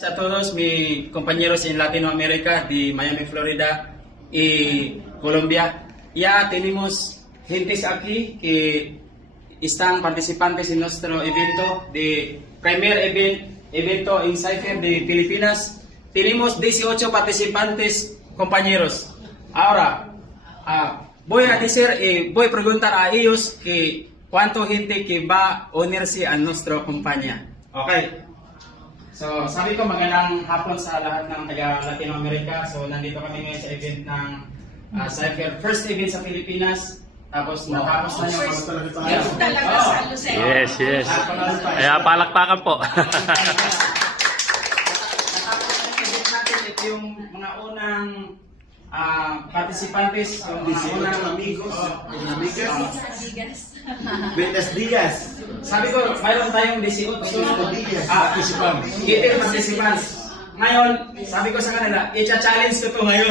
A todos mis compañeros en Latinoamérica, de Miami, Florida y Colombia. Ya tenemos gentes aquí que están participantes en nuestro evento, de primer evento en Cypher de Filipinas. Tenemos 18 participantes, compañeros. Ahora, voy a preguntar a ellos que cuánta gente que va a unirse a nuestra compañía. Okay. So, sabi ko magandang hapon sa lahat ng taga Latinoamerica. So, nandito kami ngayon sa event ng Cypher. First event sa Pilipinas. Tapos, natapos na yung Yes, talaga sa Lucena. Yes, yes. Kaya palakpakan po. Natapos na yung event natin. Ito yung mga unang participantes. Yung mga unang amigos. Amigas. Buenos días. Sabi ko, mayroon tayong 18 Participants. participants. Ngayon, sabi ko sa kanila, i-challenge ko to ngayon.